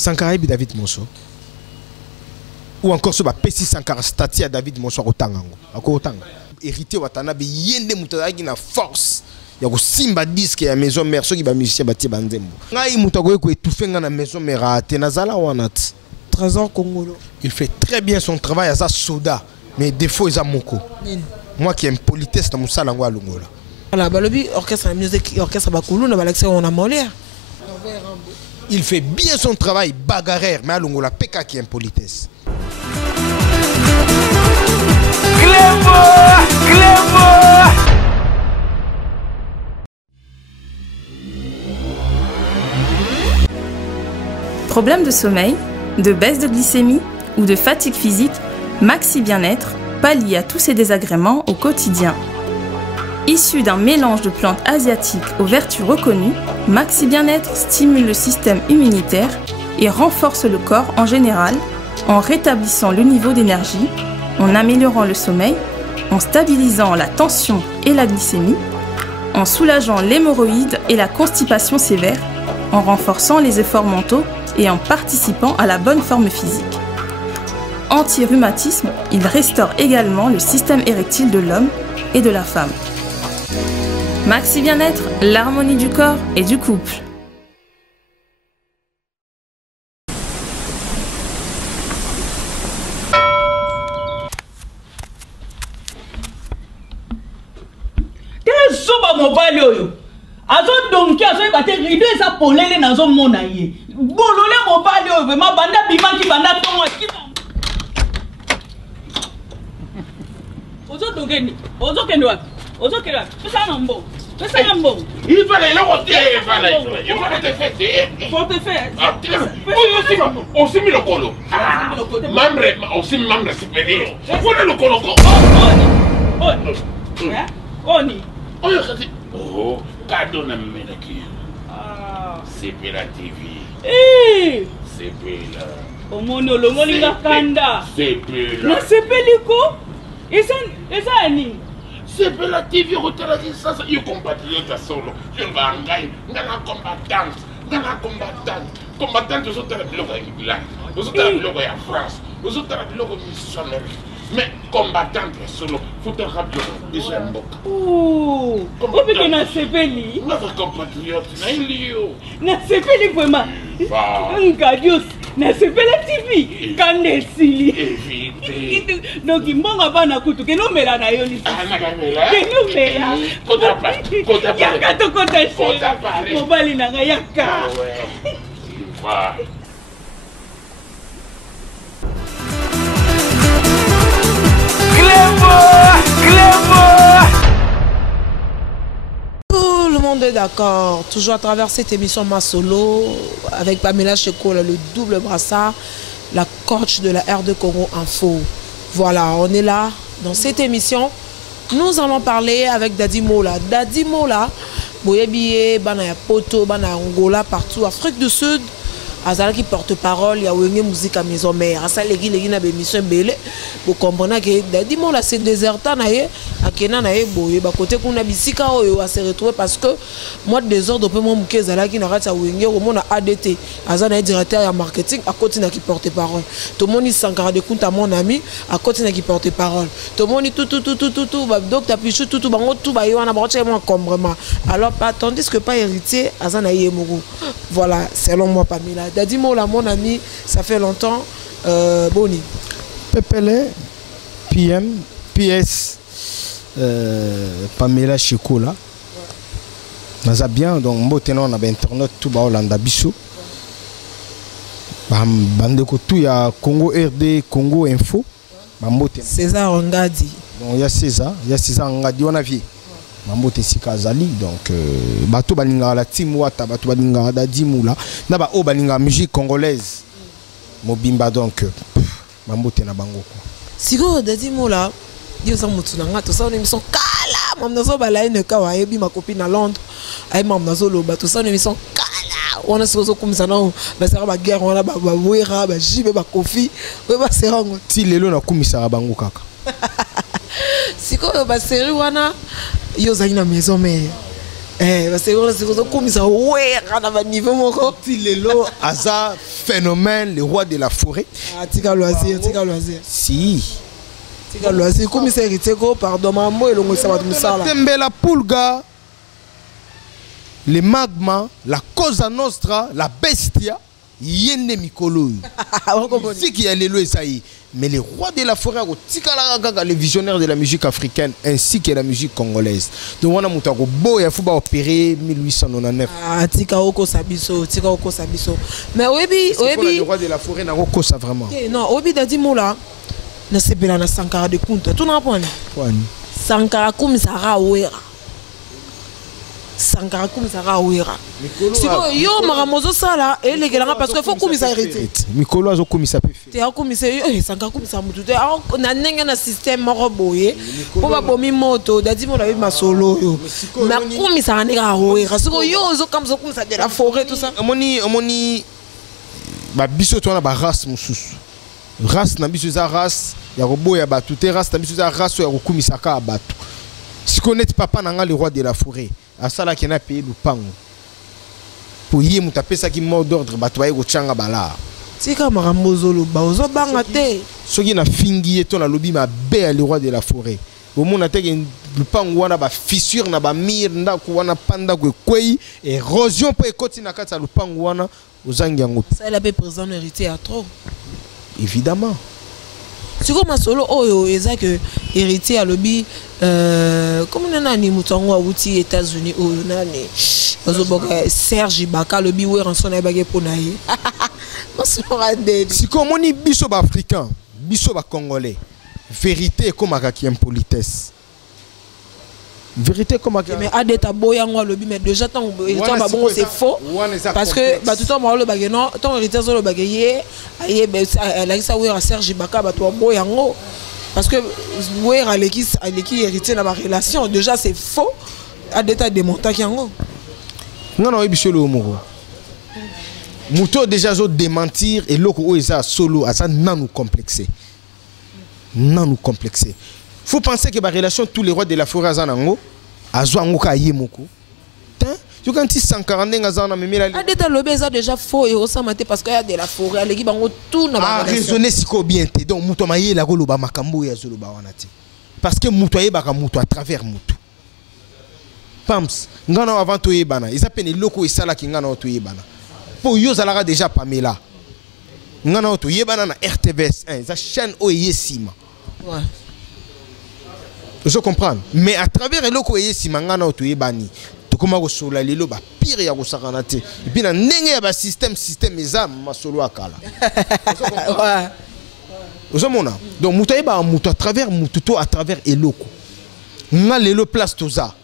Sankara et David Monso. Ou encore ce Pessi Sankara stati à David Monso au Tanga. Hérité Watanabe yende mutaki na force. Il y a Simba disque ya maison mère ceux qui va musicien bati bandembo. Ngai mutago ko étouffé na maison mère à Tenazala wanat. Trésor Congolo. Il fait très bien son travail à sa soda mais défaut est à moko. Moi qui aime politesse dans musala ngwa lungola. Voilà, balobi orchestre la musique orchestre bakulu na balexé on a Molière. Il fait bien son travail bagarreur mais à lungola PK qui aime politesse. Problème de sommeil, de baisse de glycémie ou de fatigue physique, Maxi Bien-être pallie à tous ces désagréments au quotidien. Issu d'un mélange de plantes asiatiques aux vertus reconnues, Maxi Bien-être stimule le système immunitaire et renforce le corps en général en rétablissant le niveau d'énergie, en améliorant le sommeil, en stabilisant la tension et la glycémie, en soulageant l'hémorroïde et la constipation sévère, en renforçant les efforts mentaux et en participant à la bonne forme physique. Anti-rhumatisme, il restaure également le système érectile de l'homme et de la femme. Maxi Bien-être, l'harmonie du corps et du couple. Mobile oyo azo donki azo ebate rido eza polele nazo mona ye bolole mobile oyo vraiment banda bimaki banda tongo akima ozo dongeni ozo kende wapi pesa nambo il fallait le côté il fallait te faire faut te faire aussi mis le colo membre aussi membre supérieur on le colo oni oh, cadeau na menaki. C'est la TV. C'est là. Au mono le molinga kanda. C'est là. Na sepeliko. Esa ani. C'est la TV rotala ça yo compatriote solo. Je ngangai, ngana combattant. Combattant aux autres blocs avec Bilal. Aux autres blocs à France. Aux autres blocs missionnaires. Mais combattant solo, faut te rappeler déjà un boc. Oh, on peut que na sepeli. Notre compatriote, na ilio. Na sepeli vraiment. Ngadios, na sepeli TV. Kanesili. Éviter. Donc mbonga bana kutu ke no mela na yo ni. Ah na kamela. Ke no mela. Kota pa. Yaka to kota se. Mobali na nga yaka. Ouais. Va. Tout le monde est d'accord, toujours à travers cette émission Ma Solo, avec Pamela Cheko, le double brassard, la coach de la R2 Congo Info. Voilà, on est là dans cette émission. Nous allons parler avec Dadi Mola. Dadi Mola, Boyebiye, Bana Poto, Bana Angola, partout, Afrique du Sud. Azala qui porte-parole, il y a une musique à maison mère. Asa legi na émission belé. Vous comprenez que Dadi Mola c'est désertant naé, akena naé boye ba côté kuna bisika oyo a se retrouver parce que moi désordre peu mon muke zala qui na rata wenge au monde ADT. Azana directeur ya marketing à côté na qui porte-parole. Tout le monde Sankara de Kunta mon ami à côté na qui porte-parole. Tout le monde tout ba docteur Pichou tout bango tout ba yo na ba moi comme vraiment. Alors tandis que pas héritier Azana yemuru. Voilà, selon moi Pamela. Dadi Mola, mon ami, ça fait longtemps. Boni. Pepele, PM, PS, Pamela Chikola. Nous avons bien, donc, maintenant, on a internet, tout bas, Hollanda, Bissou. Bandeko, tout, il y a Congo RD, Congo Info. César Ngadi. Donc, il y a César Ngadi, on a vu. Mambote sika zali donc bato balinga la team wata bato balinga Dadi Mola na ba o balinga musique congolaise mobimba donc mambote na bango quoi siko Dadi Mola dio sa mutu na nga to sa émission kala mam nazo bala ine ka wa yebi ma copine à Londres ay mam nazo lo bato sa émission kala on a sozo kumisa na ba sera ba guerre on a ba wera ba jibe ba kofi we ba sera ngo ti lelo na kumisa bango kaka siko ba série wana yo zali na maison mère parce que c'est comme ça ouais à niveau moko Lelo aza phénomène le roi de la forêt. Ah tika loisir Si tika loisir comme ça hérité ko pardon mambo elongo ça va tout ça là Tembela pulga le magma la cosa nostra la bestia yende mikolo c'est qui a lelo esaïe mais le roi de la forêt le visionnaire de la musique africaine ainsi que la musique congolaise donc on a monté au boya faut opérer 1899 ah tika oko sabiso mais oyebi le roi de la forêt na oko ça vraiment non oyebi dadi mola na sepela na Sankara de Kunta tu na pone Sankara kumisara wera Sankara kumisara wera siko yo maramozo sala elekelanga parce que faut kumisa hérité mikolo azo kumisa pe te akumisa Sankara kumisa mutu te na ndenge na système moko boye po ba bomi moto dadi mo na bi masolo yo na kumisa ndeka wera siko yo zo kamzo kumisa de la forêt tout ça omoni ba biso to na ba race mususu race na biso za race ya roboya batu te race na biso za race ya kumisa ka batu si connaît papa nanga le roi de la forêt asala qui n'a payé le pango pour y muta pesa ki mot d'ordre bato baye ko changa bala tika marambozo lo ba ozo banga te soki na fingi to na lobi ma be le roi de la forêt au monde te le pango wana ba fissure na ba mir ndako wana panda ko kwei érosion po ekoti na kata le pango wana ozangi yango ça la pe présent hérité à trop évidemment siko masolo oyo eza que héritier à lobby comme nani mutango awuti États-Unis oyo nani ozoboka Serge Ibaka lobby we ranson na bagé ponaye masolo ande siko moni biso ba africain biso ba congolais vérité comme akaki impolitesse vérité comme akaki mais adeta boyango lobby mais déjà tant héritier ba bon c'est faux parce que ba tout temps ba lo bagé non tant héritier zo lo bagé ye aye be la ça we Serge Ibaka ba to boyango parce que ouais aleki héritier dans ma relation déjà c'est faux à d'état de monta kiango non non ebisho le moko muto déjà zo démentir et loko o eza solo asa nan nous complexer faut penser que ba relation tous les rois de la forêt azanango azwa ngo ka yemoko tu quand tu 140 ngazana memela adeta lobe eza déjà faux et osamate parce que y a de la forêt aleki bango tout na ba raisonner siko bien te donc muto mayela ko loba makambo ya zolo ba wana te parce que muto ayeba muto à travers muto pams ngana avant to yebana ils appellent loko esala ki ngana to yebana po yo zalaka déjà Pamela ngana to yebana na RTVS 1 za chaîne o yesima ouais je comprends mais à travers loko yesima ngana to yebani comment sola lelo ba pire ya kosakana te et puis na ndenge ya ba système eza masolo akala ouais ozomona donc mutaye ba mutu à travers mutu to à travers eloko nga lelo place toza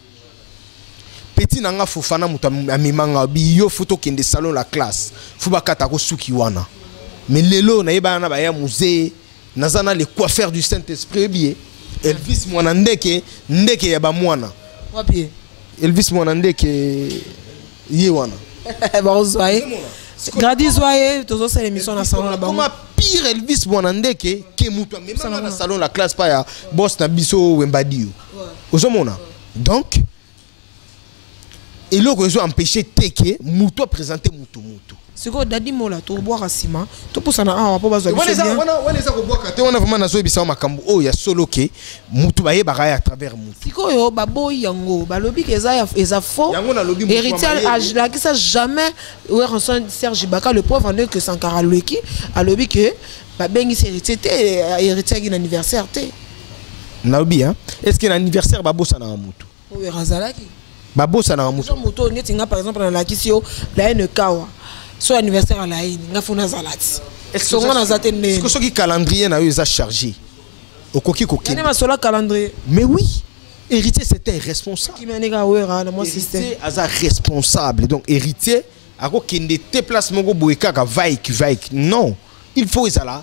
petit nanga fofana mutu amimanga bi yo photo kende salon la classe fu bakata ko suki wana mais lelo na yeba na ba ya musée nazana les coiffeurs du Saint-Esprit bien Elvis mwana ndeke ya ba mwana wapi Elvis Mwanande que Yewana. Bon soyez. Gradi soyez, tous ces émissions na salon là-bas. Comment pire Elvis Mwanande que muto même dans le salon la classe pas ya boss na biso Wembadio. Ozomona. Donc et là ils ont empêché teke muto présenter muto. Siko dadi mola to boire sima to poussana a po bazo biso bien wana eza ko boka te wana vraiment nazo bisa makambo o ya solo ke mutu baye bagaya à travers mutu siko yo baboy yango balobi ke eza faux héritier âge qui ça jamais ouais ranson Serge Ibaka le pauvre en que Sankara Lweki a lobi que ba bengi héritier héritier qui anniversaire te naobi hein est-ce que l'anniversaire babosa na mutu o razalaki babosa na mutu mutu netinga par exemple na la kisio la NKwa so anniversaire à la haine ngafuna zalati est-ce que on a zaté né est-ce que calendrier na yo est chargé okoki koki ne ma sola calendrier mais oui héritier c'était responsable qui menega wera na moi système aza responsable donc héritier ako kende te place moko boeka ka vaik non il faut ezala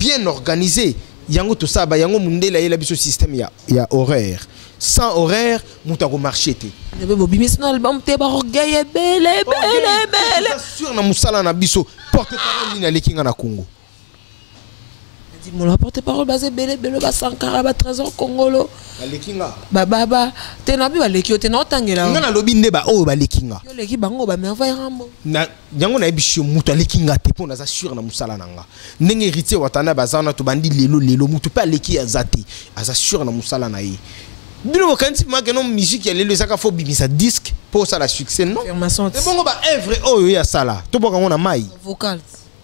bien organisé yango to saba yango mundela yela biso système ya horaire sans horaire mutako marché te ne be bobimis na album te ba orgueil belle sûr na musala na biso porte parole ni na lekinga na Congo Mon porte-parole basé belé ba Sankara ba trésor congolo. Balekinga. Ba tenabi baleki o tena otangela. Nga na lobi ndeba o balekinga. Yo leki bango ba merveille rambo. Na yango na ebisho mutu alekinga te pona za sûr na musala nanga. Ndenge héritier watana bazana to bandi lelo mutu pa leki azati. Aza sûr na musala na ye. Bino kanti maka no musique ya lelo ezaka fo bimisa disque pour ça la succès non. C'est bon ba œuvre oyo ya sala. To boka ngona mai. Vocal.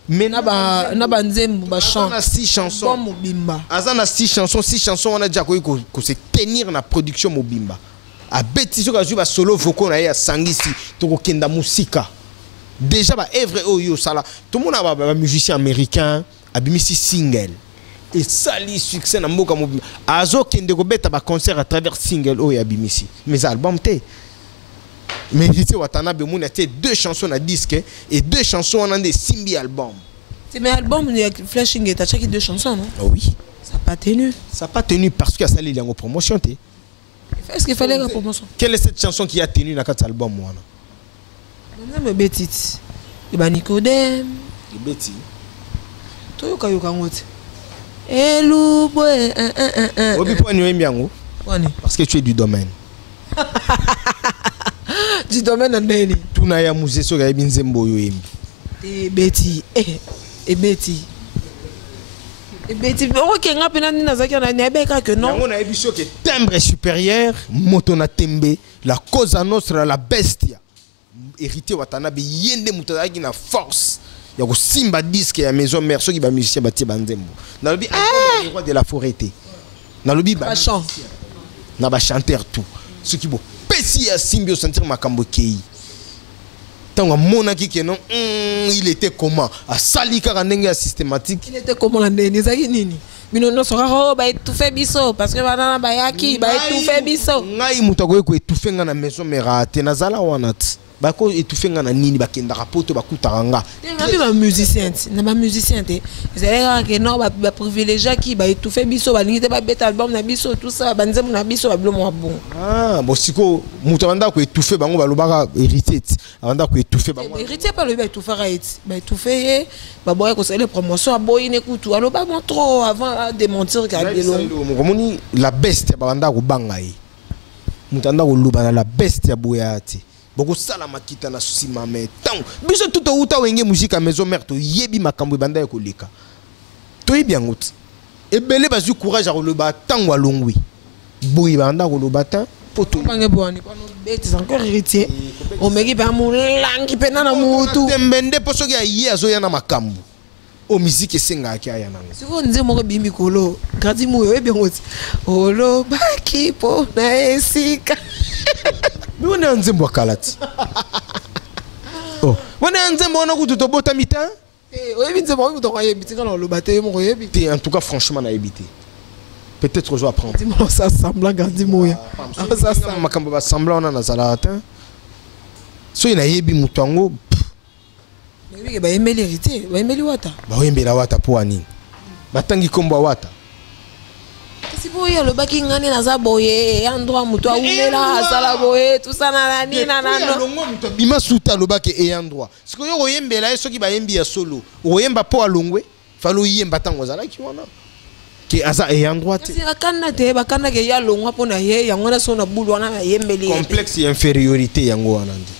Mais na ba nzembo ba chant. On a 6 chansons. Bon mobimba. Azana 6 chansons on a déjà ko se tenir na production mobimba. A beti so ka ba solo vocal na ya sangisi to ko kenda musika. Déjà ba œuvre oyo sala. Tout le monde a ba musicien américain abimisi single. Et sali succès na mboka mobimba. Azo kende ko beta ba concert à travers single oyo abimisi. Mais album te. Mais Héritier Watanabe Mouna a 2 chansons à disque et 2 chansons on a des Simbi albums. C'est mes albums, il y a Flashing et t'as checké 2 chansons, non? Oh oui. Ça n'a pas tenu. Ça n'a pas tenu parce qu'il y a ça, il y a une promotion. Est-ce qu'il fallait la promotion? Quelle est cette chanson qui a tenu dans cet album? Je me bêtise. Il y a Nicodème. Il y a Betty. Toi, il y a Kangote. Et l'oubou. Parce que tu es du domaine. Du domaine en Deli. Tout n'a pas musée sur les Binzembo. Et Betty. Et Betty. Et Betty. Ok, on a peine à dire que non. On a vu que timbre supérieur, Motona Tembe, la Cosa Nostra, la Bestia. Héritier Watanabe, yende Moutadagi na force. Il y a Simba disque et la maison mère, ceux qui va musicien bâti Banzembo. Dans le bi, le roi de la forêt. Dans le bi, na ba chanteur tout. Ceux qui vont péci à Simbio sentir ma Kambokei. Tant mona qui non, il était comment? À Salika Ranenga systématique. Il était comment la Nézaki Nini? Mais non, sera ba tout fait biso parce que banana ba yaki ba tout fait biso. Ngai mutago ko tout fait na maison mère tenazala wanat. Bako étouffé ngana nini bakenda rapoto bakutaranga. Ngabi ba musicien, na ba musicien te. Ezaleka que non ba privilégié qui ba étouffé biso ba lingite ba bête album na biso tout ça ba nzemu na biso ba blomo bon. Ah, bon siko mutabanda ko étouffé bango ba lobaka héritier. Abanda ko étouffé bango. Héritier pas le ba étouffé raït. Ba étouffé ba boya ko les promotions boy n'écoute alo ba trop avant de mentir ka delo. Moni la bestia babanda ko bangai. Mutanda ko lobana la bestia boyati. Beaucoup sala makita na sima mais tant biso tout au ta wenge musique à maison mère to yebi makambo banda ya koleka to yebi ngoti e belé bazu courage à loba tant wa longwi boyi banda ko loba tant poto bange boani pano bête encore héritier o meki ba mulangi pena na mutu tembende poso ya ye azo ya na makambo o musique esenga ki aya nanga siko nze moko bimbi kolo gradi mu yebi ngoti olo baki po na esika. Mais on est en Zembo Kalati. Oh, on est en Zembo, on a goûté au botamita. En tout cas, franchement, on a évité. Peut-être que je vais apprendre. Dis-moi, ça semble, dis-moi. Ça semble, semblant, on a un salatin. Si on a ébi moutango. Mais il y a l'héritier, il y a l'ouata. Il y a l'ouata pour Anine. Batangi kombo wata. Si vous voyez le baki ngani na za boye endroit muto a umela sala boye tout ça na nani na nano muto bima suta le baki e endroit siko yo yembela soki ba yembi ya solo oyemba po alongwe falo yemba tango zala ki wana ki aza e endroit te bakana ke ya longwa pona ye yango na sona bulu wana na yembeli complexe infériorité yango wana ndi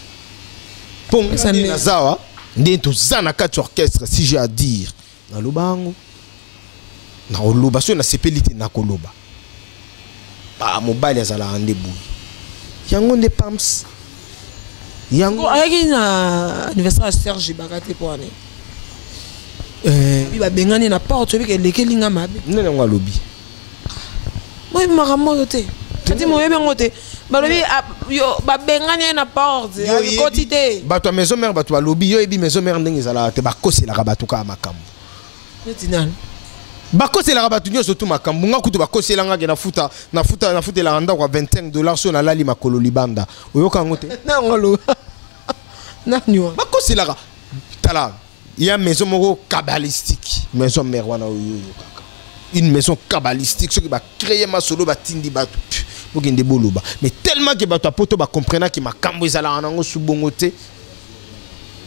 ponga na zawa ndento zana kati orchestre si j'ai à dire na lubango na oloba so na sepelite na koloba ba mobile azala ande bu yango nde pams yango ayaki na anniversaire Serge Bakate pour année ba bengani na porte bi ke lekelinga mabe nene ngo lobi moi makambo te kati mo yebe ngote balobi yo ba bengani na porte ya quotité bato a maison mère bato lobi yo ebi maison mère ndenge zala te bakosela ka bato ka makambo netinani bakosela ka bato nyo surtout makambo nga kutu bakosela nga ke na futa la randa kwa $25 so na lali makolo libanda oyoka ngote na ngolo na nywa bakosela ka tala ya maison moko kabbalistique maison mère wana oyo kaka une maison kabbalistique ceux qui ba créer ma solo ba tindi bato pour ngende boloba mais tellement que bato apoto ba comprendre que makambo ezala nango subongo te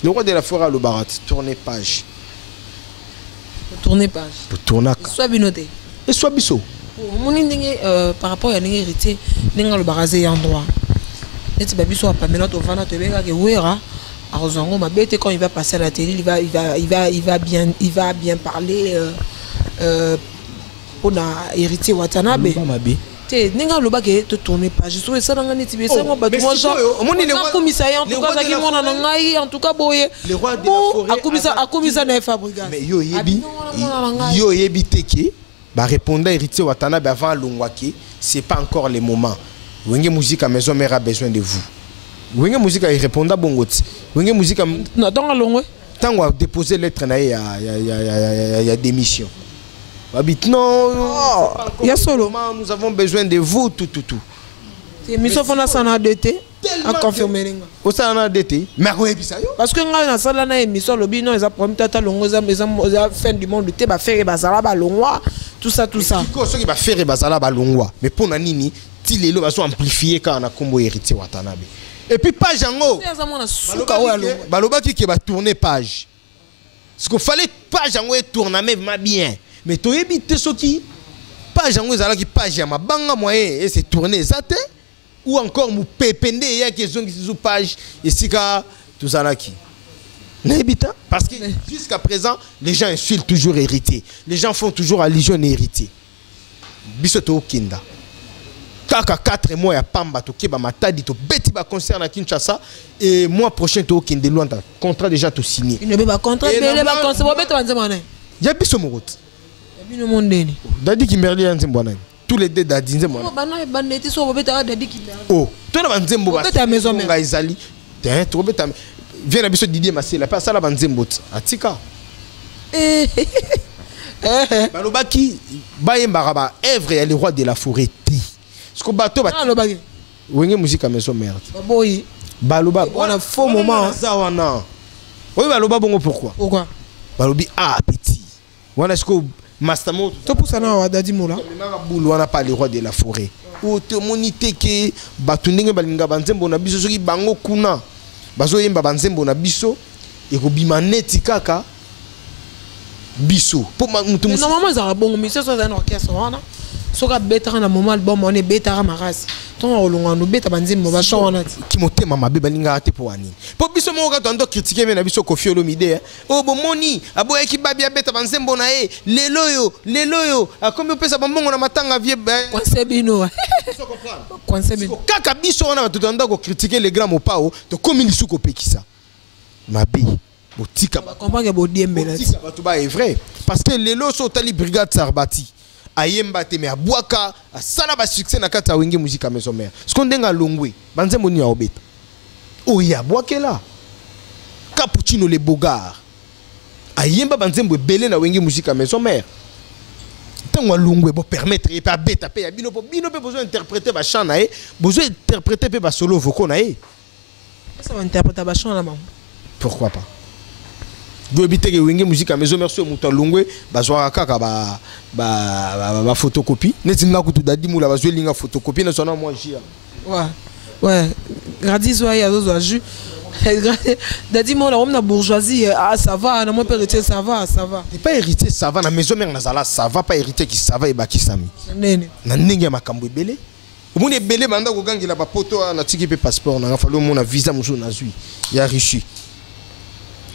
le roi de la forêt le barat tourner page Tourner page. Tourner. Soit binoté. Et soit biso. Par rapport à l'héritier, n'enga le barazé en droit. Et tu babiso a Pamela Tovana te bega que ouera. Arozango ma bête quand il va passer à la télé, il va bien parler pour na héritier Watanabe. Te n'enga le bague te tourner page. Je trouve ça dans un étibé ça moi battu moi genre. On commissaire en tout cas ça qui mon nangai en tout cas boye. Le roi de la forêt. A commissaire na fabrica. Mais yo yebi teke. Bah répondre héritier Watanabe avant Longwake, c'est pas encore le moment. Wenge musique à maison mère a besoin de vous. Wenge musique il répond à bongoti. Wenge musique non dans Longwe. Tant qu'on déposer lettre na y a démission. Babit non. Il y a solo. Nous avons besoin de vous tout. C'est mission fona sana DT à confirmer nga. Au sana DT. Mais quoi ça yo? Parce que nga na sala na émission lobi non ils a promis tata Longo za fin du monde te ba faire bazala ba Longwa. Tout ça. Ce qui va faire bazala balongwa. Mais pour nani ti lelo va amplifier quand on a combo héritier Watanabe. Et puis page yango. Baloba qui va tourner page. Parce qu'il fallait page yango tourner mais bien. Mais to éviter ce qui page yango zala qui page ya mabanga moyen et c'est tourner zate ou encore mu pepende ya question qui sur page et sika tout ça là qui. Parce que jusqu'à présent, les gens insultent toujours héritier. Les gens font toujours allusion à héritier. Bisoto Kinda. Kaka 4 mois à Pamba, to Keba Matadi, to Beti ba concert à Kinshasa. Et mois prochain, to Kinde Luanda. Contrat déjà tout signé. Il ne veut pas contrat, mais il va concert. Il y a Biso Morot. Il y a Biso Dadi Kimberly and Zembwana. Tous les deux Dadi Zembwana. Oh, toi, tu vas Nzembo. Tu as maison. Tu as viens à biso Didier Massé la passe à la banzembot atika balobaki bayembaraba œuvre ya le roi de la forêt ti ce que bateau ba wenge musique à maison merde boy baloba on a faux moment ça wana oui baloba bongo pourquoi balobi petit wana ce que mastamo to pour ça na wa dadi mola boulou wana pas le roi de la forêt o te monité que batundenge balinga banzembo na biso soki bango kuna bazo yemba banzembo na biso et ko bimaneti kaka biso pour mutu normalement ça bon mais ça c'est un orchestre wana soka betara na moment album on est betara marasi ton olonga no beta banzembo ba shona ki motema mabe balinga te pour ani pour biso mo ka tondo critiquer na biso Koffi Olomide oh bon moni aboya ki babia beta banzembo na e lelo yo a combien pesa bambongo na matanga vie Kwansebino Kwansebino kaka biso wana to tondo ko critiquer les grands mopao to comme lisu ko pekisa mabe botika ba comprendre bo diembe là botika ba to ba est vrai parce que lelo so tali brigade Sarbati ayemba te me abwaka asala ba succès na kata wenge musique à maison mère ce qu'on denga longwe banzembo ni ya obeta o ya bwakela Cappuccino le Bogard ayemba banzembo belé na wenge musique à maison mère tango longwe bo permettre et pas beta pe bino pe besoin interpréter ba chant na e besoin interpréter pe ba solo vocaux na e ça va interpréter ba chant na maman pourquoi pas Goebite que wenge musique à maison merci muta longwe bazwa kaka ba photocopie netinga kutu dadi mula bazwe linga photocopie na sona moi jia ouais gradis ouais ya zo ju dadi mona on na bourgeoisie ah ça va na moi héritier ça va et pas héritier ça va na maison mère na zala ça va pas héritier qui ça va et ba qui sami nene na ndenge makambo ebele omoni ebele banda ko gangila ba poto na tiki pe passeport na falo mona visa musu na zui ya richi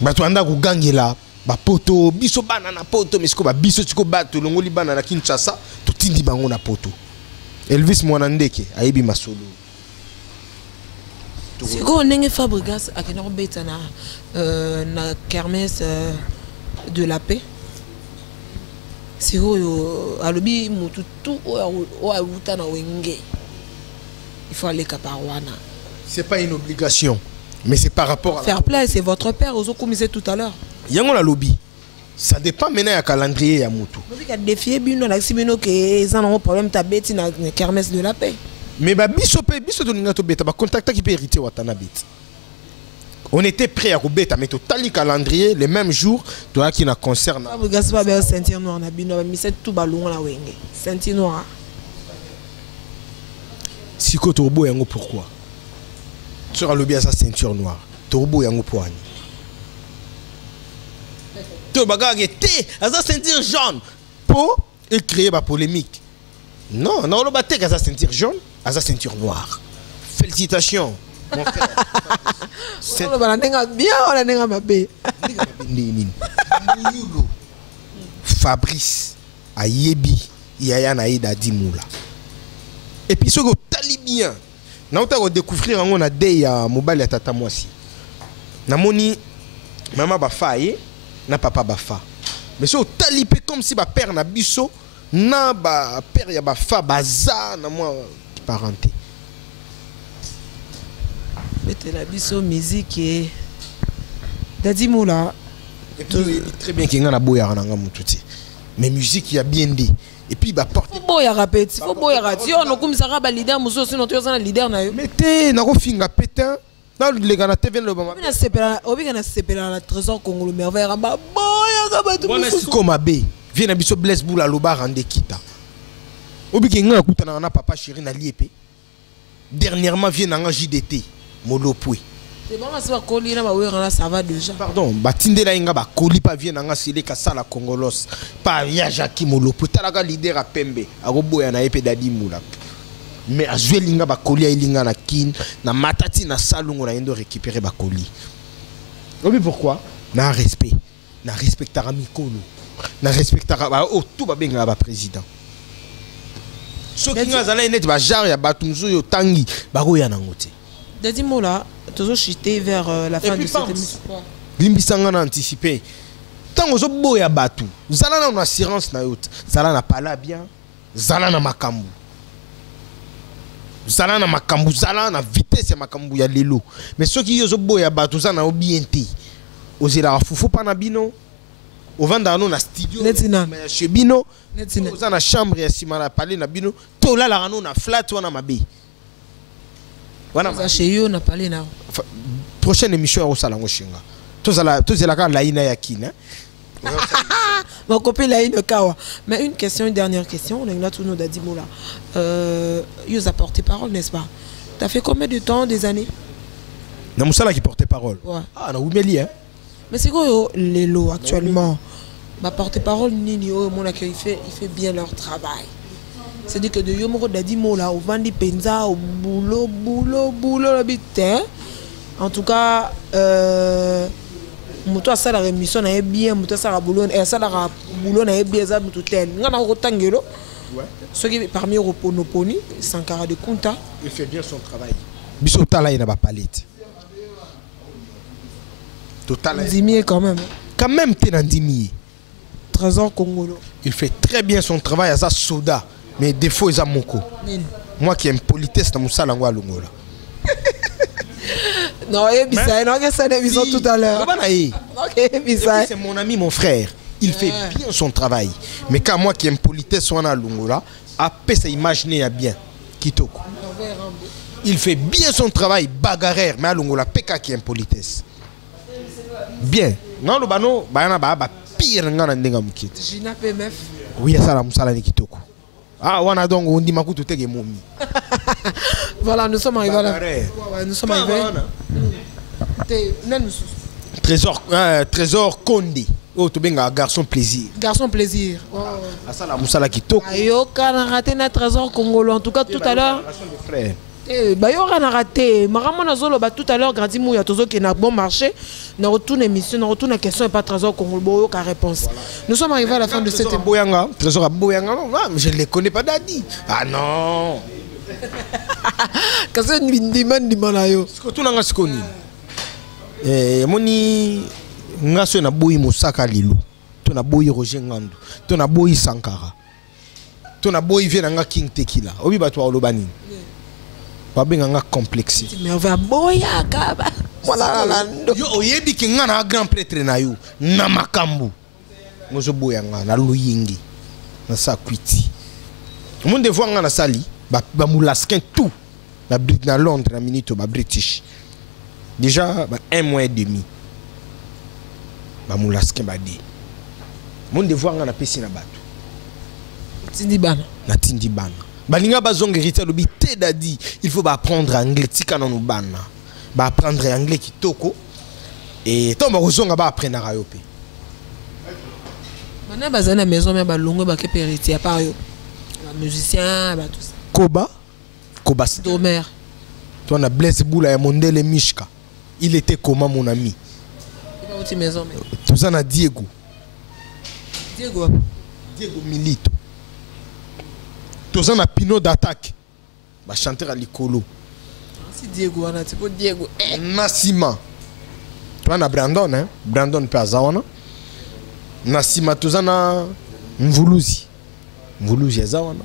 bato anda ko gangila ba poto biso bana na poto mesiko ba biso tiko bato longoli bana na Kinshasa to tindi bango na poto Elvis mwana ndeke ayebi masolo c'est quoi ndenge Fabregas akena robeta na kermesse de la paix c'est oyo alobi mutu tout o avuta na wenge il faut aller kaparwana c'est pas une obligation mais c'est par rapport à fair play c'est votre père ozo commisé tout à l'heure yango la lobby ça dépend maintenant ya calendrier ya mutu mais ka défier bino na sibino que ça non problème ta bête na kermesse de la paix mais ba biso to ninga to beta ba contacta qui peut hériter Watanabe on était prêt à rebeta mais total calendrier les mêmes jours to qui na concerne vous gars pas bien ceinture noire na bino mi c'est tout ballon la wenge ceinture noire siko turbo yango pourquoi sur le bien sa ceinture noire turbo yango poani to bagarre était asa ceinture jaune pour créer la polémique. Non, non le batté asa ceinture jaune, asa ceinture noire. Félicitations mon frère. C'est bien on a nenga mabé. Fabrice ayebi yaya na ida dimula. Et puis ce que tali bien. Na ota découvrir on a day ya mobile ya tata mwasi. Na moni maman ba faye na papa ba fa. Mais ce tali pe comme si ba père na biso na ba père ya ba fa baza na moi parenté. Mettez la biso musique et Dadi Moula. Et puis très bien qu'il y a na boya na ngamututi. Mais musique il y a bien dit. Et puis bah porte boya rapeti, faut boya rati. On comme ça ba leader muso sinon tu es leader na yo. Mettez na ko finga pétain. Na le gars na TV le bama. Na sepela, obi na sepela la trésor Congolo merveille ba boya ka ba tout muso. Bon comme abe. Viens na biso bless boula loba rande kita. Obi ki nga kutana na papa chéri na liepé. Dernièrement vient na JDT. Molopwe. C'est bon, ça colis na ba ça va déjà. Pardon, batinde la inga ba colis pas vient na sele ka sala Congolos. Pas ya Jackie Molopwe. Talaga leader a Pembe. A boya na epé dadi mula. Mais a jouer linga ba colis a linga na kin na matati na salungo na endo récupérer ba colis. Obi pourquoi? Na respect. Na respectara mikolo. Na respectara ba oh tout ba benga ba président. So ki nga zala net ba jar ya batumzo yo tangi ba go ya na ngote. Dadi Moula, toujours chuté vers la fin de cette émission. Limbisanga na anticipé. Tant aux boya batu. Zala na une assurance na yote. Zala na pala bien. Zala na makambu. Zala na makambu. Zala na vitesse ya makambu ya lelo. Mais ceux qui yozo boya batu zala na obiente. Ozela fufu pa na bino. Ovanda no na studio. Netina. Chez bino. Netina. Oza na chambre ya sima na palais na bino. To la la no na flat wana mabe. Wana chez yo na parlé na. Prochaine émission au salon Shinga. Tous la quand la ina yakina. Mon copine la ina kawa. Mais une question, une dernière question. On a tout nos Dadi Moula. Ils a porté parole, n'est-ce pas? T'as fait combien de temps, des années? Na musala qui portait parole. Ouais. Ah na Oumeli hein. Mais c'est quoi les lots actuellement? Ma porte-parole Nini mon accueil il fait bien leur travail. C'est-à-dire que de Yomoro Dadi Moula, au Vandi Penza, au boulot, le bitin. En tout cas, moi, ça la rémission est bien, moi, ça la boulot, et ça la boulot est bien, ça tout tel. Nous avons retangelo. Ceux qui parmi Roponoponi, Sankara de Kunta. Il fait bien son travail. Bisota là, il n'a pas palette. Total. Dimier quand même. Quand même, t'es dans Dimier. Trésor Congolo. Il fait très bien son travail à sa soda. Mais défaut, il a moko. Moi qui aime politesse dans mon salon à Lungola. Non, ça l'émission tout à l'heure. C'est mon ami, mon frère. Il fait bien son travail. Mais quand moi qui aime politesse, on a Lungola, après ça imaginer bien. Kitoko. Il fait bien son travail, bagarreur, mais à Lungola, Peka qui aime politesse. Bien. Non, le bano, pire, Gina PMF. Oui, ça la musala ni Kitoko. Ah, on a donc on dit makutu tege momi. Voilà, nous sommes arrivés là. Nous sommes arrivés. Trésor Condé. Oh, tu benga garçon plaisir. Garçon plaisir. Ah, ça la musala Kitoko. Ayo kana raté na trésor congolo en tout cas tout à l'heure. Bah yo kana raté. Maramo na zolo ba tout à l'heure grandi mouya tozo qui na bon marché. Na retourne émission, na retourne question et pas trésor congolo ka réponse. Nous sommes arrivés à la fin de cette émission. Trésor Boyanga, je ne les connais pas Dadi. Ah non. Qu'est-ce que tu demandes yo? Ce que tu n'as pas connu. Moni ngaso na boyi Moussaka Lilo. Tu na boyi Roger Ngando. Tu na boyi Sankara. Tu na boyi Vienanga King Tequila. Obi batwa olobani. Wabenga nga complexe. Mais on va boya kaba. Voilà la ndo. Yo oyebi ki nga na grand prêtre na yo na makambu. Mozo boya nga na luyingi. Na sa kwiti. Monde voit nga na sali ba moulaskin tout. Na Londres na minute ba British. Déjà 1 mois et demi. Ba moulaskin ba di. Monde voit nga na pesi na batu. Tindibana. Na Tindibana. Balinga bazong hérité lobi te dadi il faut apprendre anglais tika na nubana ba apprendre anglais kitoko et to ba kozonga ba apprendre rayope On a besoin de maison, mais longue, bah, qui peut hériter à part eux. Musicien, bah, tout ça. Koba. Domer. Toi, on a Blaise Boula et Mondele Mishka. Il était comment, mon ami? Il va où maison, mais. Tout ça, on a Diego. Diego Milito. Tout ça, on a Pinot d'attaque. Bah, chanteur à l'icolo. Si Diego, on a tipo Diego. Nassima. Toi, on a Brandon, hein? Brandon Pazawana. Nassima, tout ça, on a Mvuluzi. Mvuluzi, Zawana.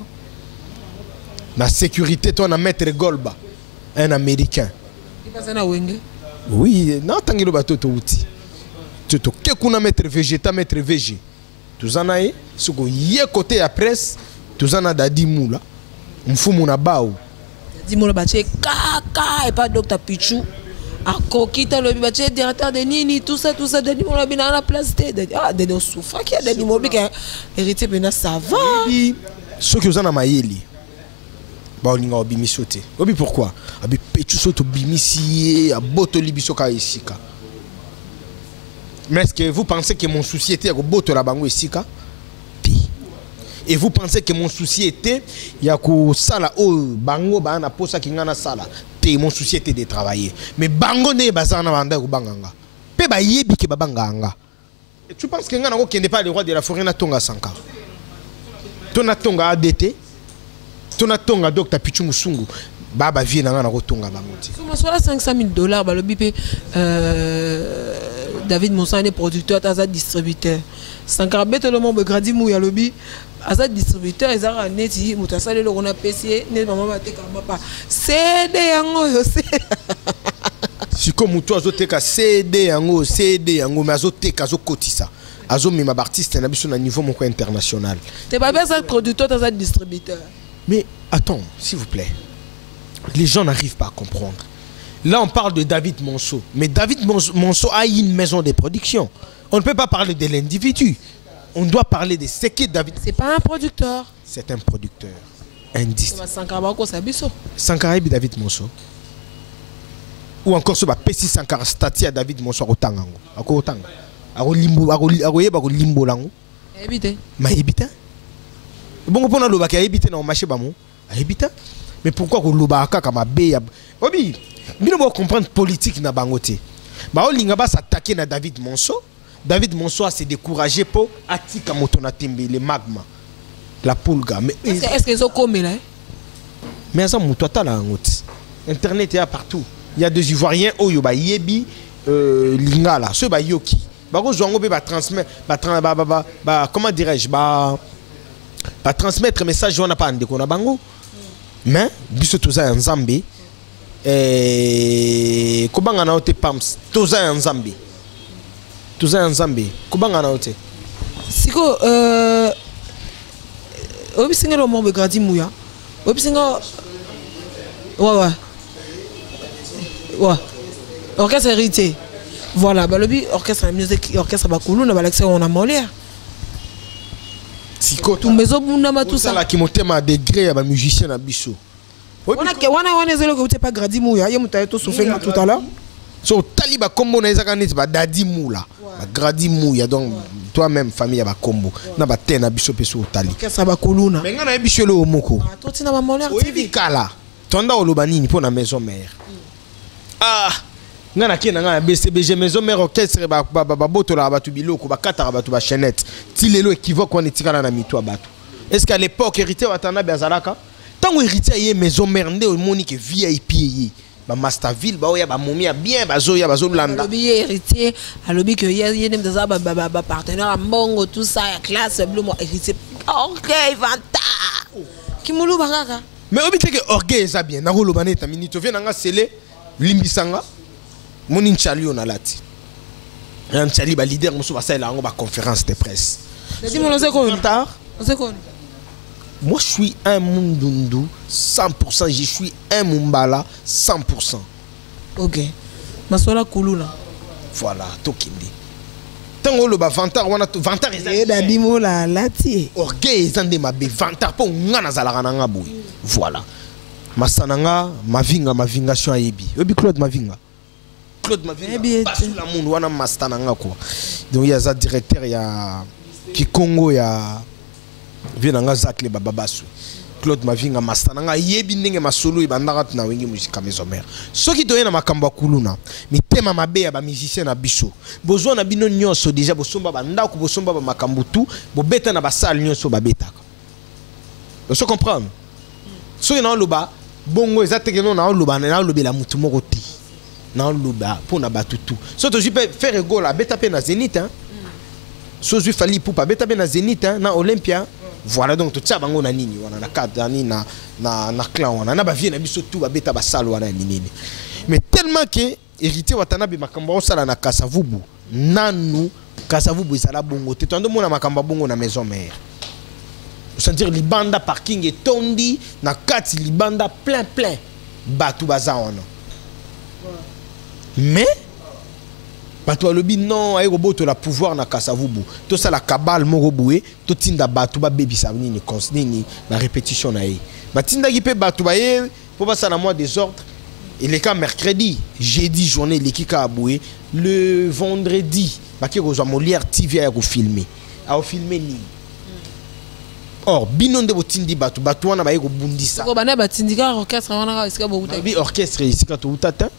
La sécurité, toi, on a Maître Golba, un Américain. Il passe à Wenge? Oui, non, tant que le bateau est outil. Tu as quelqu'un Maître Végéta, Maître Végé. Tout ça, ce qu'on y a côté à presse, tout ça, on a Dadi Moula. On fout mon abaou. Dadi Moula, c'est caca, et pas Dr. Pichou. A Kokita, le directeur de Nini, tout ça, Dadi Moula, bien à la place de. Ah, Dadi souffre, qui a Dadi Moula, qui a hérité, bien ça va. Ceux qui ont un maïli. Baolinga obimi sauté. Obi pourquoi? Abi petu soto bimisi a boto libisoka isika. Mais est-ce que vous pensez que mon souci était à boto la bango isika? Et vous pensez que mon souci était ya ko sala o bango ba na posa ki ngana sala. Mon souci était de travailler. Mais bango ne bazana banda ko banganga. Pe ba yebi ke babanganga. Et tu penses que ngana ko kende pas le roi de la forêt na tonga sanka. Tona tonga ADT. Tona tonga Dr. Pichu Musungu baba vie na ngana ko tonga bangoti. Sur la $500,000 ba lobi pe David Monsan est producteur taza distributeur. Sankara beto le monde gradi mou ya lobi aza distributeur ezara neti mutasale lo kona PC ne mama ba teka mapa CD yango yo se. Siko mutu azoteka CD yango mais azoteka azokotisa. Azo mima artiste na biso na niveau moko international. T'es pas bien ça producteur taza distributeur. Mais attends, s'il vous plaît. Les gens n'arrivent pas à comprendre. Là, on parle de David Monceau. Mais David Monceau a une maison de production. On ne peut pas parler de l'individu. On doit parler de ce qu'est David. C'est pas un producteur. C'est un producteur. Un disque. Sankara David Monceau. Ou encore ce Pessi Sankara Stati à David Monceau au Tangango. À quoi au Tangango? À Limbo Lango. Éviter. Ma éviter. Bon, pour nous, il éviter dans le marché. Mais pourquoi que l'obaka comme abeille? Obi, nous devons comprendre politique na bangote. Bah, on va s'attaquer à David Monceau. David Monceau s'est découragé pour Atika Motonatembe, le magma, la pulga. Mais est-ce qu'ils ont commis là? Mais ça, Moutouata là, Internet est partout. Il y a des Ivoiriens, Oyoba Yebi, Lingala, ceux ba Yoki. Bah, transmettre, comment dirais-je, transmettre message on n'a pas ndeko na bango. Mais biso toza en Zambie kobanga na ote pams toza en Zambie. Toza en Zambie kobanga na ote. Siko obisinga lo mombe gradi muya. Obisinga ouais. Orchestre hérité. Voilà, bah le orchestre musique orchestre bakulu na balexé on a Molière. Tout maison bunda tout ça là qui monte à degré à musicien à biso. On est zéro que pas gradi mouya, il m'a tout souffert tout à l'heure. So taliba combo na ezaka neti ba dadi moula. Ba gradi mouya donc toi-même famille ba combo. Na ba tena biso peso tali. Qu'est-ce ba koluna? Mais ngana biso le omoko. Toi tu na ba Molière TV kala. Tonda oloba nini pour na maison mère. Ah ngana kena ngana BCBG maison mère orchestre ba botola ba tubiloko ba katara ba tu ba chaînette ti lelo équivoque on etikala na mitwa bato. Est-ce qu'à l'époque hérité watana bazalaka tant hérité yé maison mère ndé monique VIP yé ba Masterville ba oya ba momia bien bazoya bazolanda lobi hérité alobi que yé nem daza ba partenaire mbongo tout ça ya classe bleu mo hérité OK vanta kimulu bangaka mais obité que orgueil ça bien na rolo baneta minute vient nga sele limbisanga Moni Nchali on a lati. Nchali ba leader muso ba ça là on ba conférence de presse. Moi je suis un Mundundu 100%, je suis un Mumbala 100%. OK. Masola kuluna. Voilà, tokindi. Tango lo ba vantar wana vantar ezali dimo la lati. Orgueil ezande mabe vantar po ngana zalaka na nga boy. Voilà. Masananga mavingation ayebi. Obi Claude Mavinga. Claude Mavinga pas sous la monde wana mastananga quoi. Donc il y a ça directeur il y a Kikongo ya Vienanga Zakle Bababasu. Claude Mavinga Mastananga yebi ndenge masolo ibandaka na wengi musique maison mère. Soki toyena makambo kuluna, mitema mabe ya ba musicien na biso. Besoin na bino nyonso déjà bosomba banda ko bosomba ba makambo tu, bobeta na ba salle nyonso babetaka. Vous comprenez? Soki na loba bongo ezateke na loba na lobela mutu moko ti. Na loba pour na batutu. So to jipe faire gola beta pe na Zénith hein. So je fali pour pas beta pe na Zénith hein na Olympia. Voilà donc tout ça bango na nini wana na cadre na clan wana na ba vie na biso tout ba beta ba salle wana nini. Mais tellement que hérité watana be makambo sala na Kasavubu nanu Kasavubu ezala bongo te tando mona makambo bongo na maison mère. C'est-à-dire libanda parking et tondi na kati libanda plein batu baza wana. Mais bato alobi non ayo boto la pouvoir na Kasavubu to ça la cabale moko boué to tinda bato ba bebisa nini nini la répétition na ye batinda ki pe bato ba ye po ba ça na moi désordre et les cas mercredi jeudi journée l'équipe a boué le vendredi ba ki ko Molière TV a ko filmer ni or binonde botindi bato wana ba ye ko bundisa ko bana batindika orchestre wana ka esika bo bi orchestre esika to utata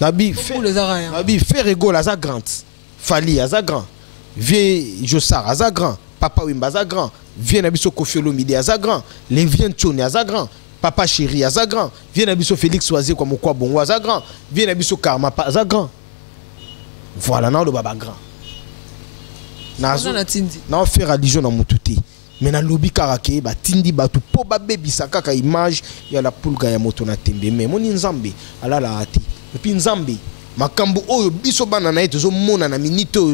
Nabi fait rigole à sa grande. Fali à sa grand. Vieux Jossar à sa grand. Papa Wimba à sa grand. Vieux Nabiso Kofiolo Midi à sa grand. Les vieux Tchoni à sa grand. Papa Chéri à sa grand. Vieux Nabiso Félix Oisé comme quoi bon à sa grand. Vieux Nabiso Karma à sa grand. Voilà, non le baba grand. Na faire religion dans Moutouté. Mais na lobby karake ba tindi batu po ba baby sakaka image ya la pulga ya moto na tembe mais moni nzambe ala la ati. Et puis Nzambe makambo oyo biso bana na eto zo mona na minito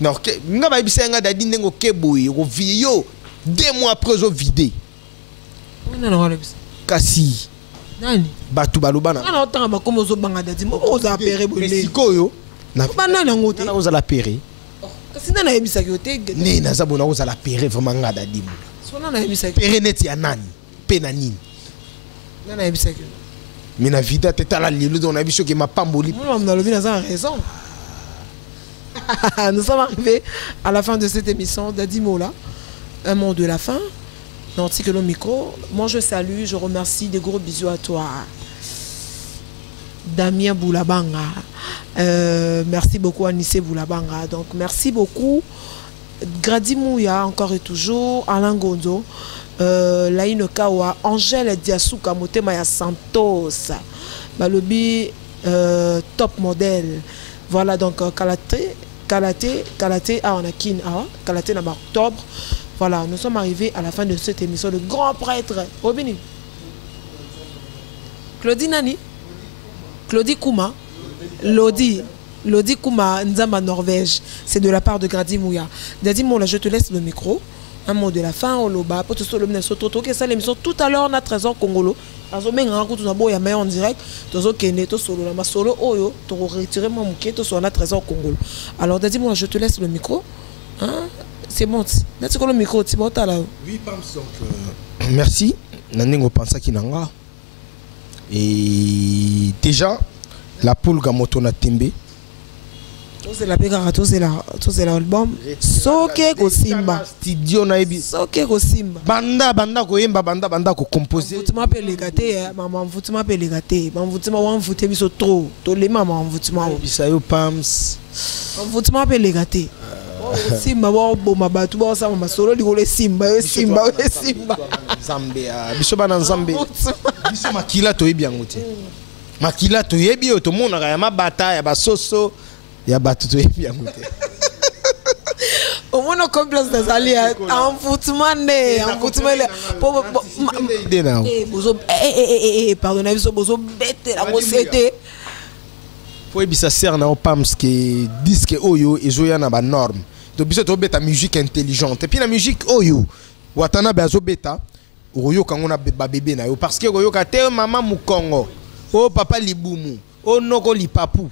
na nga ba bisenga dadi ndengo keboyi ko viyo 2 mois après zo vidé kasi nani batu balobana na otanga makomo zo banga dadi mo oza pere bolé sikoyo na bana na ngote na oza la pere kasi na yebisa ki ote ne na za bona oza la pere vraiment nga dadi mo sona na yebisa ki pere net ya nani pe na nini na yebisa ki mais la vida teta la lilo dans la bicho qui m'a pas mboli. Raison. Nous sommes arrivés à la fin de cette émission d'Adi Mola. Un mot de la fin. Nanti que le micro. Moi je salue, je remercie, des gros bisous à toi. Damien Boulabanga. Merci beaucoup Anissé Boulabanga. Donc merci beaucoup. Grady Mouya encore et toujours. Alain Gondo. Laïno Kawa, Angèle Diasuka, Motema ya Santos, Balobi, top modèle. Voilà donc Kalaté, on a kin, Kalaté en octobre. Voilà, nous sommes arrivés à la fin de cette émission. Le grand prêtre, Robini. Claudie Nani, Claudie Kouma, Lodi Kouma, Nzamba Norvège. C'est de la part de Grady Mouya. Grady Mouya, je te laisse le micro. Un mot de la fin, Oloba, pour tout ça, l'émission tout à l'heure, on a Trésor Congolo. En direct, solo, oyo, tu retirer mon bouquet, tu sois Trésor Congolo. Alors, dis-moi, je te laisse le micro. Hein? C'est bon, tu le micro, tu bon, là. Oui, donc, merci. Nanengo pensa kinanga. Et déjà, la poule gamoto na tembe. C'est la pega c'est l'album soke ko simba studio na ebi soke ko simba banda ko yemba banda ko composer mvutima pe legate maman mvutima pe legate mvutima wa mvute biso trop to le maman mvutima o bisayo pams mvutima pe legate simba wa boma batu ba sa mama solo likole simba Nzambe biso bana Nzambe biso makila to yebi yango te makila to yebi to mona ya mabata ya basoso ya batuto yebi yango te au moins complexe d'azali en footman pardonnez moi bozo bête la recette faut ebisa ser na opams que disque oyo ezoya na ba norme to biso to beta musique intelligente et puis la musique oyo watana bazo beta oyo kango na ba bébé na yo parce que oyo ka te mama mukongo o papa libumu o noko lipapu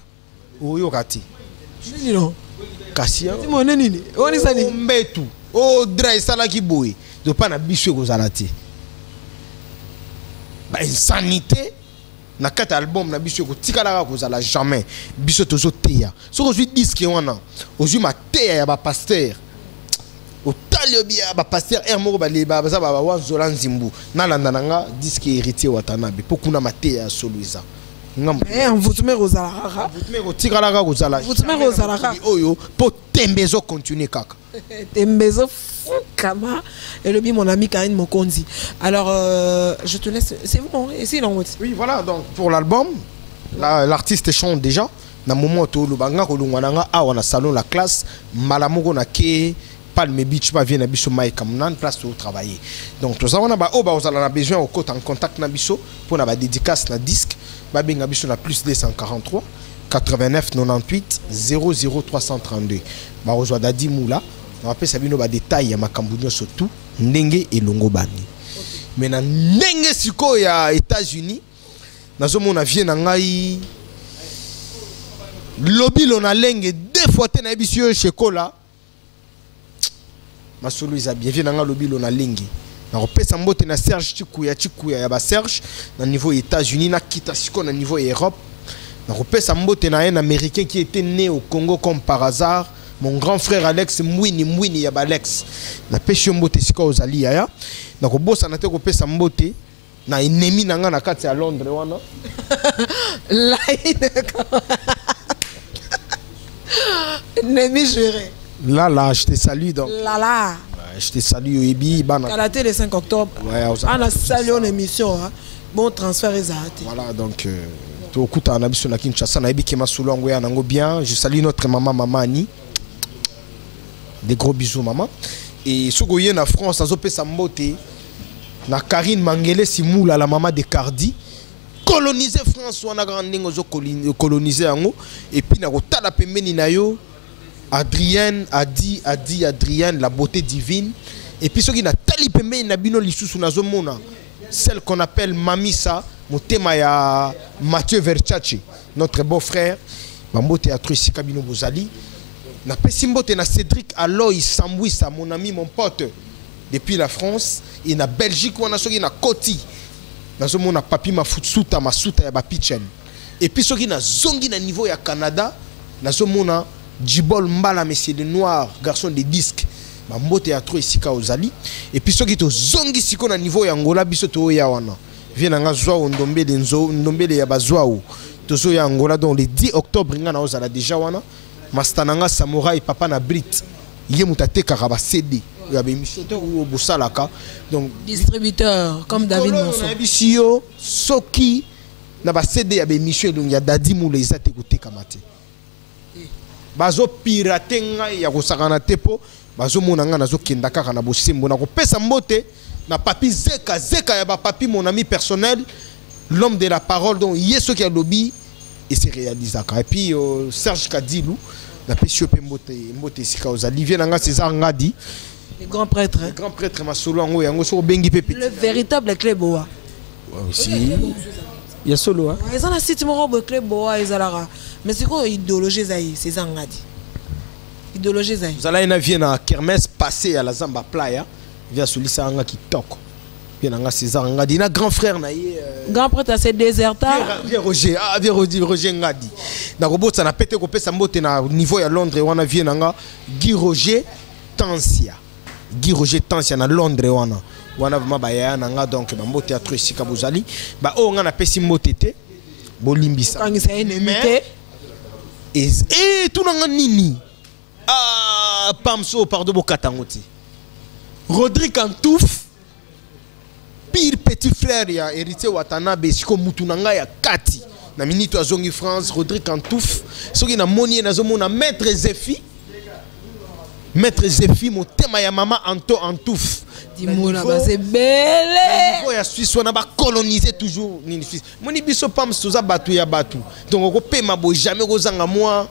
oyo kati nini non Kassia dis-moi nini on ça ni mbetu o dra sala ki boy do pa na biso ko zalati ba insanité na kata album na biso ko tikala ko zala jamais biso tozo teya so ko disque wana ozu ma teya ya ba pasteur Liobia, pasteur Hermoro Baleba, Bazabawa Zolan Zimbu, Nalandananga, disque héritier Watanabe, Pokuna Matea Soluisa. Vous te mettez aux alara. Vous te mettez aux alara. Oyo, pour Tembezo continuer kaka. Tembezo Kama. Et le bi mon ami Karine Mokondi. Alors, je te laisse. C'est bon, c'est long. Oui, voilà, donc pour l'album, l'artiste chante déjà. Na moment où le banga kolungwananga a on a salon la classe malamugo na ke Palme Beach ba vient na biso mai comme nan place où travailler. Donc tout ça on a ba o ba on a besoin au côté en contact na biso pour na ba dédicace na disque ba benga biso na plus 243 89 98 00 332 ba ozwa dadi mula on appelle ça bino ba détail ya makambu nyonso tout ndenge elongo bani. Mais na ndenge siko ya États-Unis nazomona vient na ngai lobby lona lenge deux fois te na bisio chez Kola masolo isa bien vient na lobby lona lenge na repesa mbote na Serge Chikuya ya ba Serge na niveau États-Unis na kita siko na niveau Europe na repesa mbote na un américain qui était né au Congo comme par hasard mon grand frère Alex Mwini ya ba Alex na pesio mbote siko ozali ya na ko bossa na te ko pesa mbote na ennemi na nga na kati à Londres wana Ennemi juré. Là, je te salue donc. Là. Je te salue Ebi Bana. Kalaté le 5 octobre. Ouais, on a salué une émission. Bon transfert exact. Voilà donc tout kuta na biso na Kinshasa na Ebi Kema Solongo ya nango bien. Je salue notre maman Annie. Des gros bisous maman. Et sogoye na France azopesa mbote na Karine Mangele Simula la maman de Cardi. Coloniser France on a grandi ozo coloniser yango et puis na kotala pembeni na yo Adrienne la beauté divine et puis soki na tali pembeni na bino lisusu nazomona celle qu'on appelle Mamisa motema ya Mathieu Verchachi notre beau-frère bambote ya Trisika bino bozali na pesi mbote na Cédric Aloy Sambouissa mon ami mon pote depuis la France et na Belgique wana soki na Koti nazomona papi masuta ya ba pitchen et puis soki na zongi na niveau ya Canada nazomona Djibol Mbala monsieur le noir garçon de disque ba mbote ya tro esika ozali et puis soki to zongi siko na niveau ya Angola biso to ya wana viena nga zwa ndombele ya bazwa tozo ya Angola donc le 10 octobre nga na ozala déjà wana mastananga samouraï papa na Brit ye mutateka ba CD il y a des émissions au Boussalaka donc distributeur comme David Monson bisio soki na ba CD ya be émission donc ya Dadi Moule ezate kote kamate bazo pirater nga ya kosakana tepo bazo monanga nazo kenda kaka na bosembo na kopesa mbote na papi zeka ya ba papi mon ami personnel l'homme de la parole donc yeso qui a lobby et c'est réalisé et puis Serge Kadilou na pesio pe mbote sika ozali vient nga César Ngadi le grand prêtre. Le grand prêtre Masolo Ango Yango sur Bengi Pepe. Le véritable Cléboa. Aussi. Il y a solo hein. Ils ont un site robe Cléboa et Zalara. Mais c'est quoi idéologie Zaï, c'est Zangadi. Idéologie Zaï. Vous allez vient à Kermesse passer à la Zamba Playa, via Solisa Anga qui toque. Vient à César Ngadi, na grand frère naïe. Grand prêtre c'est déserta. Viens Roger Ngadi. Na robot ça n'a pété kopé sambote na niveau à Londres on a vient nga Guy Roger Tansia. Guy Roger Tansia na Londres wana vraiment baya nanga donc ba mbote atro sika bozali ba o nga na pesi motete bolimbisa quand c'est ennemi et tout nanga nini pamso pardon bokatangoti Rodrigue Antouf pire petit frère ya héritier Watanabe siko mutu nanga ya kati na minute azongi France Rodrigue Antouf soki na moni nazomona maître Zéphie mon thème ya maman Antouf Dimoula c'est belle niveau ya Suisse on a ba coloniser toujours ni Suisse moni biso pam soza batu ya batu donc ko pema bo jamais kozanga moi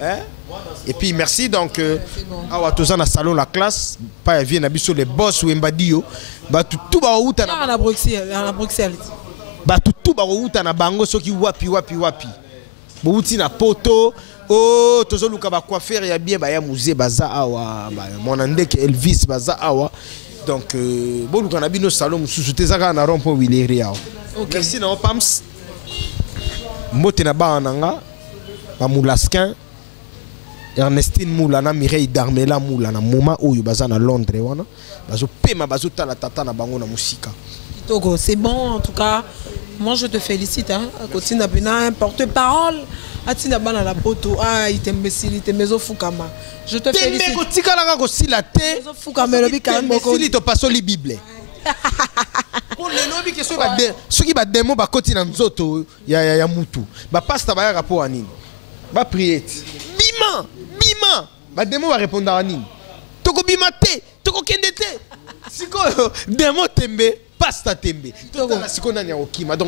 hein et puis merci donc awa toza na salon la classe pa vient na biso les boss ou embadio batu tout ba uta na Bruxelles batu tout ba uta na bango soki wapi bouti na poto oh tozo luka ba coiffeur ya bien ba ya musée baza awa mon andeke Elvis baza awa donc bo luka na bino salon mususu tezaka na rond-point Willery awa okay. Merci na Pams mbote na ba nanga ba Moulasquin Ernestine Moula na Mireille Darmela Moula na moment où baza na Londres wana bazo pema bazo tala tata na bango na musika. Togo, c'est bon en tout cas. Moi je te félicite hein. Continue à bien un porte-parole. Atina bana la poto ah imbécile mezo fukama. Je te félicite. Tembe ko tikala nga ko sila te. Mezo fukama lobi quand même ko. Sili to paso li Bible. Pour les lobby que ceux qui ba démon ba koti na nzoto ya mutu. Ba pasta ba ya rapport anini. Ba prier. Bima. Ba démon va répondre à nini. Toko bima te, toko kende te. Siko démon tembe, pasta tembe. Donc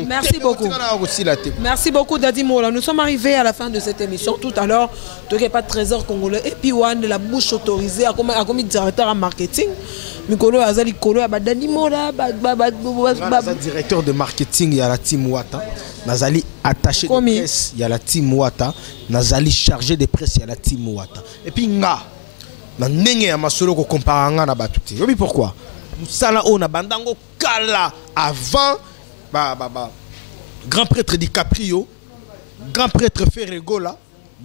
merci beaucoup. Merci beaucoup Dadi Mola. Nous sommes arrivés à la fin de cette émission. Tout à l'heure, tu n'as pas de trésor congolais. Et puis One de la bouche autorisée à comme directeur en marketing. Mikolo Azali Kolo à Dadi Mola. Directeur de marketing, il y a la team Wata. Nazali attaché de presse, il y a la team Wata. Nazali chargé de presse, il y a la team Wata. Et puis nga, na nenge ya masolo ko comparanga na batute. Yobi pourquoi? Musala o na bandango kala avant grand prêtre DiCaprio, grand prêtre Ferregola,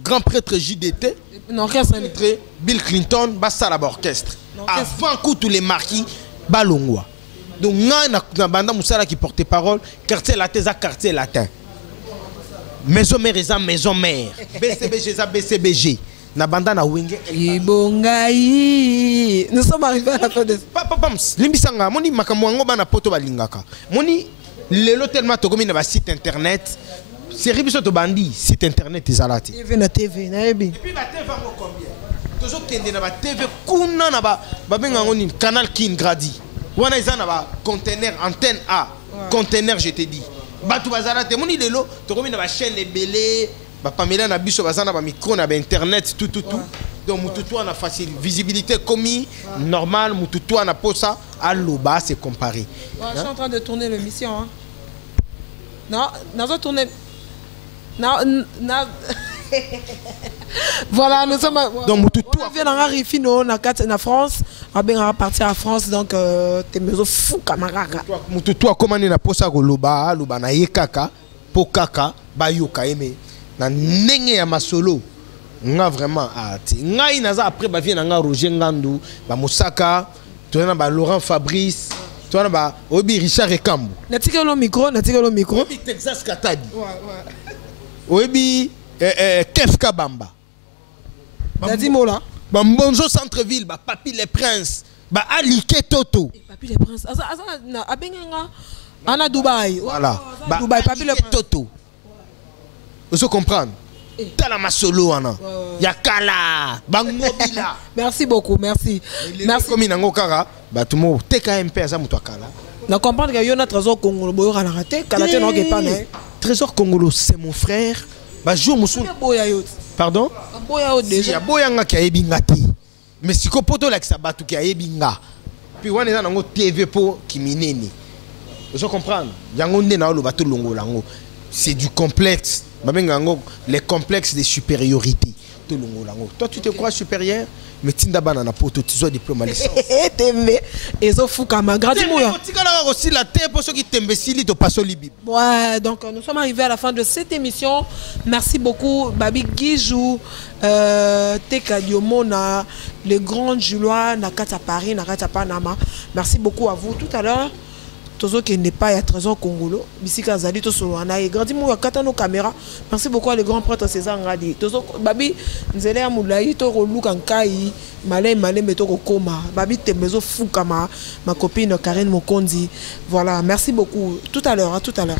grand prêtre JDT, prêtre Bill Clinton, basala orchestre. Avant que tous les marquis balongwa. Donc na banda musala qui porte parole, quartier latin za quartier latin. Maison mère eza maison mère. BCBG za BCBG. Na banda na wenge Ibongai. Nous sommes arrivés à la fin de papa limbisanga moni makambo ngo bana poto balingaka. Moni lelo tellement to komi na ba site internet. Série biso to bandi site internet ezalati. TV na TV na ebi. Et puis ba TV ngo combien? Tozo kende na ba TV kuna na ba benga ngoni canal King Gradi. Wana eza na ba conteneur antenne A, conteneur je te dis. Batu bazalate moni lelo to komi na ba chaîne ebele. Pamela na biso bazana ba micro na ba internet tout. Donc mututu na facile visibilité commis normal mututu na posa aloba c'est comparé. Je suis en train de tourner l'émission hein. Non, nous tourner. Non. Voilà, nous sommes donc mututu on vient d'arriver fino na France, on va partir à France donc t'es mezo fou camarade. Mututu comment na posa ko loba na yekaka pokaka bayoka aimé. Na nenge ya masolo nga vraiment ati ngai naza après ba vie na nga Roger Ngandu ba Mosaka tona ba Laurent Fabrice tona ba obi Richard Ekambu natika lo micro obi Texas Katadi obi Kef Kabamba Dadi Mola ba Mbonzo centre ville ba Papi les Princes ba Alike Toto Papi les Princes asa na abenga ana Dubaï voilà ba Dubaï Papi les Toto. Vous comprenez? Tala masolo wana. Yakala, bangobila. Merci beaucoup, merci. Merci comme nango kara, ba tumo TKMP za muto akala. Na comprendre que yo na trésor congolo boyo kana raté, kana te no ke pas né. Trésor congolo c'est mon frère. Ba jour musu. Boya yo. Pardon? Boya yo déjà. Ya boya nga ki ayebinga te. Mais siko poto la kisa batu ki ayebinga. Puis wana za nango TV po kiminene. Vous comprenez? Yango nde na lo bato longo lango. C'est du complexe. Les complexes de supériorité. Toi, tu te crois supérieur, mais tu n'as pas de diplôme à licence. Ouais, donc nous sommes arrivés à la fin de cette émission. Merci beaucoup, Babi Guijou, Teka Diomona, le grand Julois, Nakata Paris, Nakata Panama. Merci beaucoup à vous tout à l'heure. Tozo qui n'est pas à trésor congolo, bisika zali to solo anaye grandi mo yakata no caméra. Merci beaucoup à le grand prêtre César Ngadi. Tozo babi nzele ya mulai to roluka nkai malé meto ko koma. Babi temezo fukama ma copine Karine Mokondi. Voilà, merci beaucoup. Tout à l'heure, à tout à l'heure.